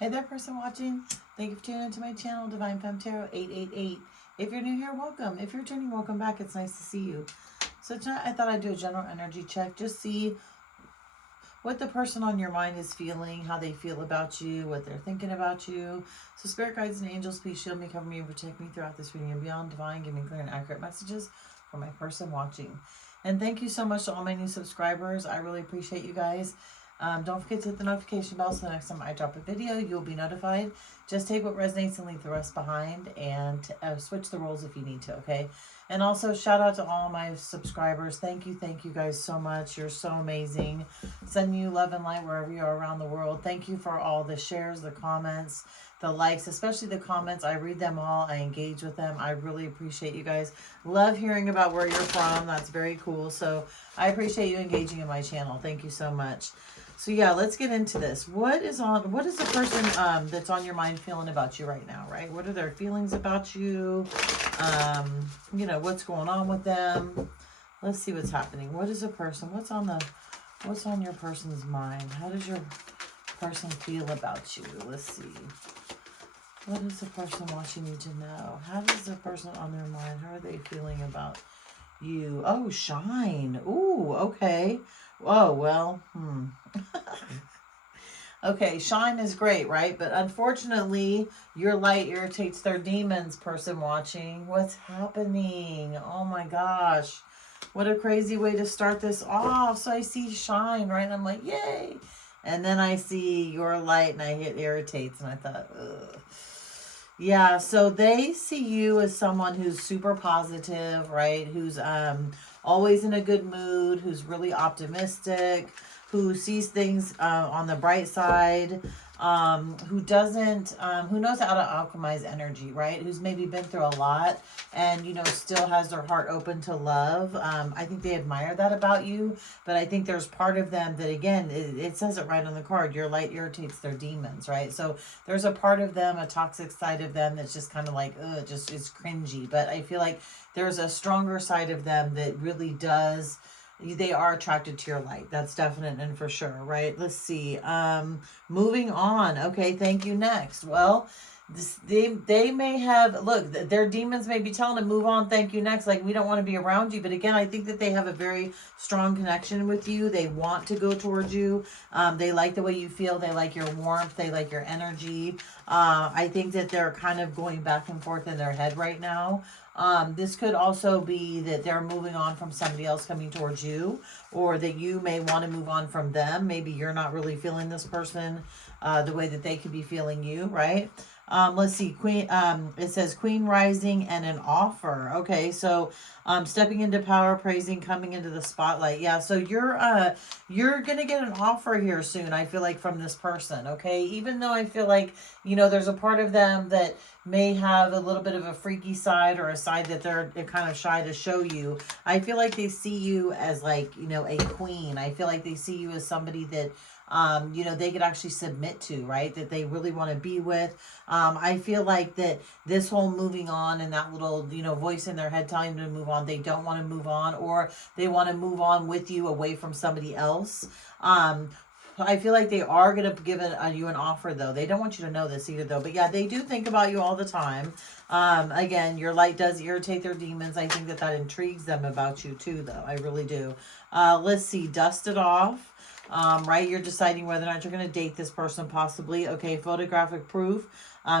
Hey there, person watching. Thank you for tuning into my channel, Divine Femme Tarot 888. If you're new here, welcome. If you're returning, welcome back. It's nice to see you. So tonight I thought I'd do a general energy check. Just see what the person on your mind is feeling, how they feel about you, what they're thinking about you. So spirit guides and angels, please shield me, cover me, and protect me throughout this reading and beyond. Divine, give me clear and accurate messages for my person watching. And thank you so much to all my new subscribers. I really appreciate you guys. Don't forget to hit the notification bell so the next time I drop a video, you'll be notified. Just take what resonates and leave the rest behind, and switch the roles if you need to, okay? And also, shout out to all my subscribers. Thank you guys so much. You're so amazing. Sending you love and light wherever you are around the world. Thank you for all the shares, the comments, the likes, especially the comments. I read them all. I engage with them. I really appreciate you guys. Love hearing about where you're from. That's very cool. So I appreciate you engaging in my channel. Thank you so much. So yeah, let's get into this. What is the person that's on your mind feeling about you right now, right? What are their feelings about you? You know, what's going on with them? Let's see what's happening. What is a person? What's on your person's mind? How does your person feel about you? Let's see. What does the person watching need to know? How does the person on their mind, how are they feeling about you? Oh, shine. Ooh, okay. Oh, well, Okay, shine is great, right? But unfortunately, your light irritates their demons, person watching. What's happening? Oh my gosh. What a crazy way to start this off. So I see shine, right? And I'm like, yay. And then I see your light and I hit irritates and I thought, ugh. Yeah, so they see you as someone who's super positive, right? Who's always in a good mood, who's really optimistic, who sees things on the bright side, who knows how to alchemize energy, right? Who's maybe been through a lot and, you know, still has their heart open to love. I think they admire that about you, but I think there's part of them that, again, it says it right on the card, your light irritates their demons, right? So there's a part of them, a toxic side of them that's just kind of like, just is cringy. But I feel like there's a stronger side of them that really does, they are attracted to your light. That's definite and for sure, right? Let's see. Moving on. Okay, thank you. Next. Well, they may have, look, their demons may be telling them, move on, thank you, next. Like, we don't want to be around you. But again, I think that they have a very strong connection with you. They want to go towards you. They like the way you feel. They like your warmth. They like your energy. I think that they're kind of going back and forth in their head right now. This could also be that they're moving on from somebody else coming towards you, or that you may want to move on from them. Maybe you're not really feeling this person the way that they could be feeling you, right? Let's see, Queen, it says Queen rising and an offer. Okay, so stepping into power, praising, coming into the spotlight. Yeah, so you're gonna get an offer here soon, I feel like, from this person, okay? Even though I feel like, you know, there's a part of them that may have a little bit of a freaky side, or a side that they're kind of shy to show you. I feel like they see you as, like, you know, a queen. I feel like they see you as somebody that you know, they could actually submit to, right? That they really want to be with. I feel like that this whole moving on and that little, you know, voice in their head telling them to move on, they don't want to move on, or they want to move on with you away from somebody else. I feel like they are going to give you an offer, though. They don't want you to know this either, though. But yeah, they do think about you all the time. Again, your light does irritate their demons. I think that intrigues them about you, too, though. I really do. Let's see. Dust it off. Right? You're deciding whether or not you're going to date this person, possibly. Okay, photographic proof,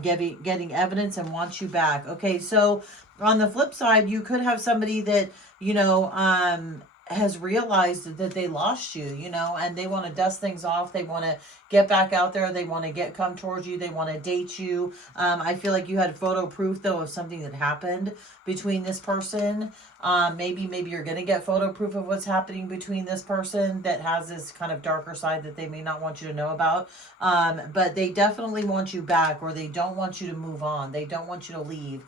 getting evidence and wants you back. Okay, so on the flip side, you could have somebody that, you know, has realized that they lost you, you know, and they want to dust things off. They want to get back out there. They want to come towards you. They want to date you. I feel like you had photo proof, though, of something that happened between this person. Maybe you're going to get photo proof of what's happening between this person that has this kind of darker side that they may not want you to know about. But they definitely want you back, or they don't want you to move on. They don't want you to leave.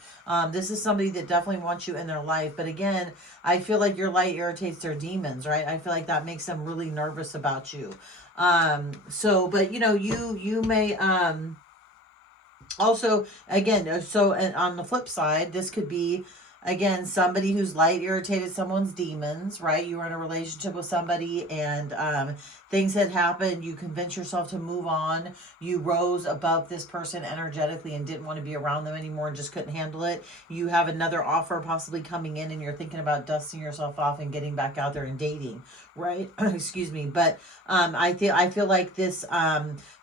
This is somebody that definitely wants you in their life. But again, I feel like your light irritates their demons, right? I feel like that makes them really nervous about you. But you know, you may, also, again, so on the flip side, this could be, again, somebody whose light irritated someone's demons, right? You were in a relationship with somebody and things had happened. You convinced yourself to move on. You rose above this person energetically and didn't want to be around them anymore and just couldn't handle it. You have another offer possibly coming in and you're thinking about dusting yourself off and getting back out there and dating, right? Excuse me. But I feel like this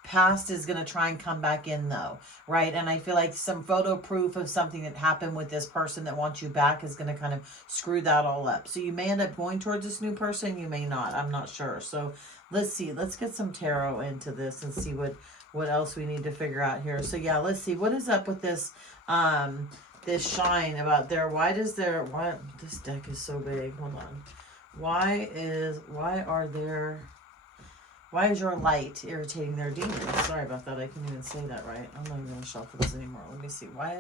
past is going to try and come back in though, right? And I feel like some photo proof of something that happened with this person that wants you back is going to kind of screw that all up. So you may end up going towards this new person, you may not, I'm not sure. So let's see, let's get some tarot into this and see what else we need to figure out here. So yeah, let's see what is up with this this shine about their, why this deck is so big, hold on. Why is your light irritating their demons? Sorry about that. I can't even say that right. I'm not even going to shuffle this anymore. Let me see. Why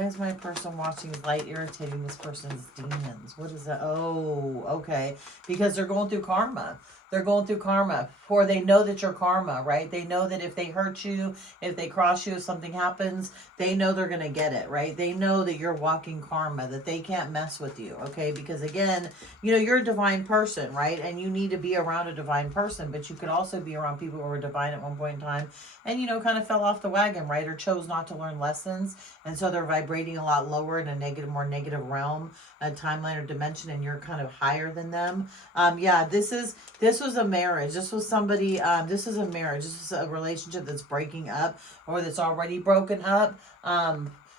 is my person watching light irritating this person's demons? What is that? Oh, okay. Because they're going through karma. They're going through karma. Or they know that you're karma, right? They know that if they hurt you, if they cross you, if something happens, they know they're going to get it, right? They know that you're walking karma, that they can't mess with you, okay? Because again, you know, you're a divine person, right? And you need to be around a divine person, but you could also be around people who were divine at one point in time and, you know, kind of fell off the wagon, right? Or chose not to learn lessons. And so they're vibrating a lot lower in a more negative realm, a timeline or dimension, and you're kind of higher than them. Yeah, this was a marriage. This was somebody, this is a marriage. This is a relationship that's breaking up or that's already broken up.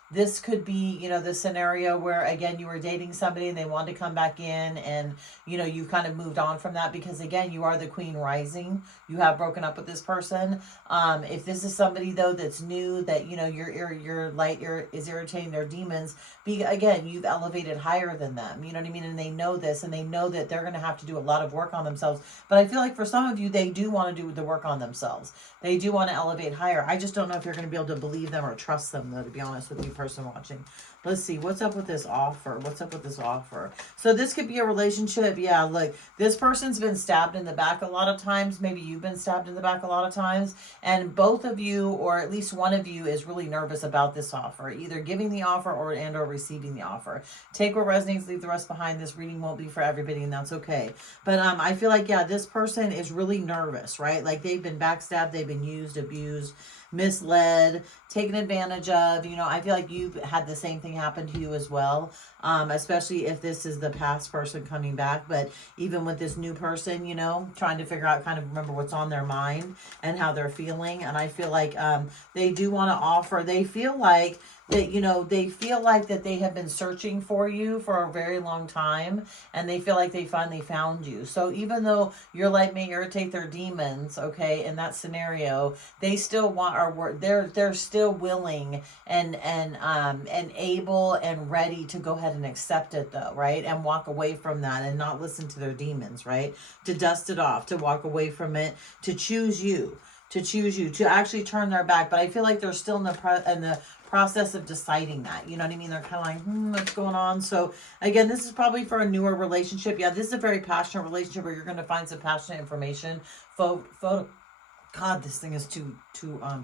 This could be, you know, the scenario where, again, you were dating somebody and they wanted to come back in and, you know, you kind of moved on from that because, again, you are the queen rising. You have broken up with this person. If this is somebody, though, that's new, that, you know, your light is irritating their demons, again, you've elevated higher than them. You know what I mean? And they know this and they know that they're going to have to do a lot of work on themselves. But I feel like for some of you, they do want to do the work on themselves. They do want to elevate higher. I just don't know if you're going to be able to believe them or trust them, though, to be honest with you, person watching. Let's see. What's up with this offer? What's up with this offer? So this could be a relationship. Yeah, look, this person's been stabbed in the back a lot of times. Maybe you've been stabbed in the back a lot of times. And both of you, or at least one of you, is really nervous about this offer. Either giving the offer or receiving the offer. Take what resonates, leave the rest behind. This reading won't be for everybody, and that's okay. But I feel like, yeah, this person is really nervous, right? Like they've been backstabbed, they've been used, abused, misled, taken advantage of. You know, I feel like you've had the same thing happen to you as well, especially if this is the past person coming back. But even with this new person, you know, trying to figure out, kind of remember what's on their mind and how they're feeling. And I feel like they do want to offer, they feel like that, you know, they feel like that they have been searching for you for a very long time, and they feel like they finally found you. So even though your light may irritate their demons, okay, in that scenario, they still want our word. They're still willing and able and ready to go ahead and accept it, though, right? And walk away from that and not listen to their demons, right? To dust it off, to walk away from it, to choose you, to actually turn their back. But I feel like they're still in the process of deciding that. You know what I mean? They're kind of like, what's going on? So again, this is probably for a newer relationship. Yeah, this is a very passionate relationship where you're going to find some passionate information. God, this thing is too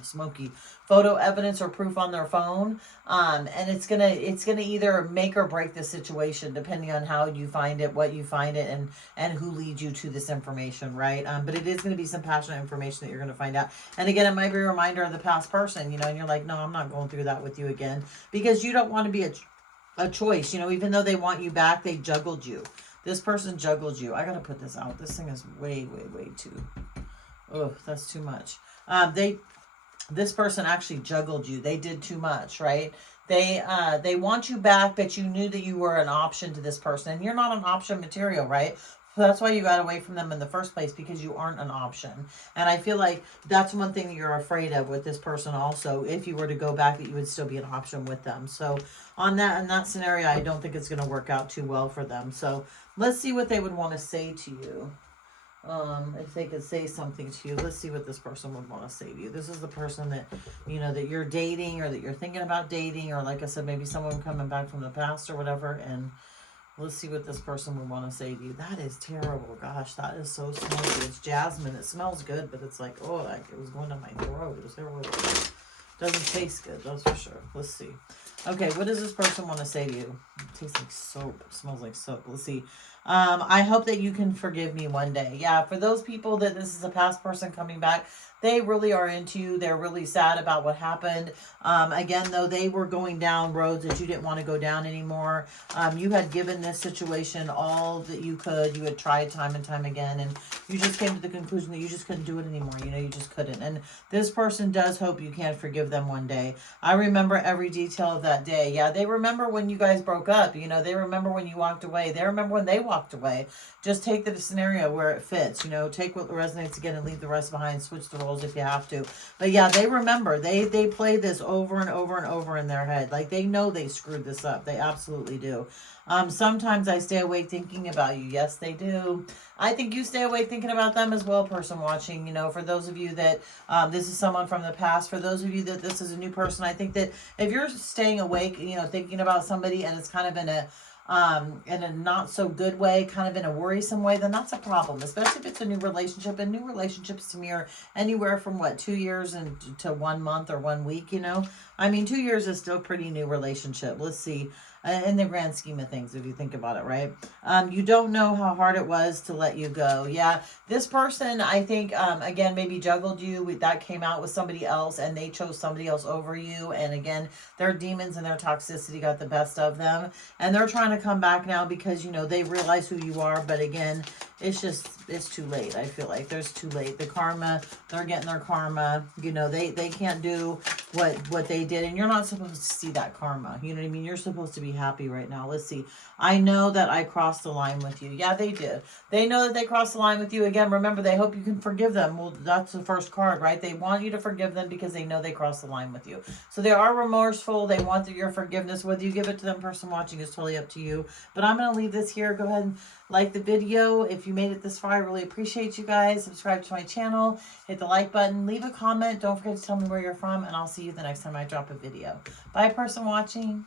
smoky. Photo evidence or proof on their phone, and it's gonna either make or break the situation depending on how you find it, what you find it, and who leads you to this information, right? But it is going to be some passionate information that you're going to find out. And again, it might be a reminder of the past person, you know, and you're like, no, I'm not going through that with you again, because you don't want to be a choice, you know. Even though they want you back, they juggled you. This person juggled you. I gotta put this out. This thing is way too. Oh, that's too much. This person actually juggled you. They did too much, right? They want you back, but you knew that you were an option to this person, and you're not an option material, right? So that's why you got away from them in the first place, because you aren't an option. And I feel like that's one thing that you're afraid of with this person also. If you were to go back, that you would still be an option with them. So in that scenario, I don't think it's going to work out too well for them. So let's see what they would want to say to you. If they could say something to you, let's see what this person would want to say to you. This is the person that, you know, that you're dating, or that you're thinking about dating, or like I said, maybe someone coming back from the past or whatever. And let's see what this person would want to say to you. That is terrible. Gosh, that is so smoky. It's jasmine. It smells good, but it's like, oh, like it was going down my throat. It was terrible. Doesn't taste good, that's for sure. Let's see. Okay, what does this person want to say to you? It tastes like soap. It smells like soap. Let's see. I hope that you can forgive me one day. Yeah, for those people that this is a past person coming back, they really are into you. They're really sad about what happened. Again, though, they were going down roads that you didn't want to go down anymore. You had given this situation all that you could. You had tried time and time again, and you just came to the conclusion that you just couldn't do it anymore. You know, you just couldn't. And this person does hope you can forgive them one day. I remember every detail of that day. Yeah, they remember when you guys broke up. You know, they remember when you walked away. They remember when they walked away. Just take the scenario where it fits. You know, take what resonates again and leave the rest behind. Switch the roles if you have to. But yeah, they remember. They play this over and over and over in their head. Like, they know they screwed this up. They absolutely do. Sometimes I stay awake thinking about you. Yes, they do. I think you stay awake thinking about them as well, person watching. You know, for those of you that this is someone from the past, for those of you that this is a new person, I think that if you're staying awake, you know, thinking about somebody and it's kind of in a not so good way, kind of in a worrisome way, then that's a problem, especially if it's a new relationship. And new relationships to me are anywhere from 2 years and to 1 month or 1 week, you know. I mean, 2 years is still pretty new relationship. Let's see. In the grand scheme of things, if you think about it, right? You don't know how hard it was to let you go. Yeah, this person, I think, again, maybe juggled you. That came out with somebody else, and they chose somebody else over you. And again, their demons and their toxicity got the best of them. And they're trying to come back now because, you know, they realize who you are. But again, it's too late. I feel like there's too late. The karma, they're getting their karma. You know, they can't do what they did. And you're not supposed to see that karma. You know what I mean? You're supposed to be happy right now. Let's see. I know that I crossed the line with you. Yeah, they did. They know that they crossed the line with you. Again, remember, they hope you can forgive them. Well, that's the first card, right? They want you to forgive them because they know they crossed the line with you. So they are remorseful. They want your forgiveness. Whether you give it to them, person watching, is totally up to you. But I'm going to leave this here. Go ahead and like the video. If you made it this far, I really appreciate you guys. Subscribe to my channel. Hit the like button. Leave a comment. Don't forget to tell me where you're from. And I'll see you the next time I drop a video. Bye, person watching.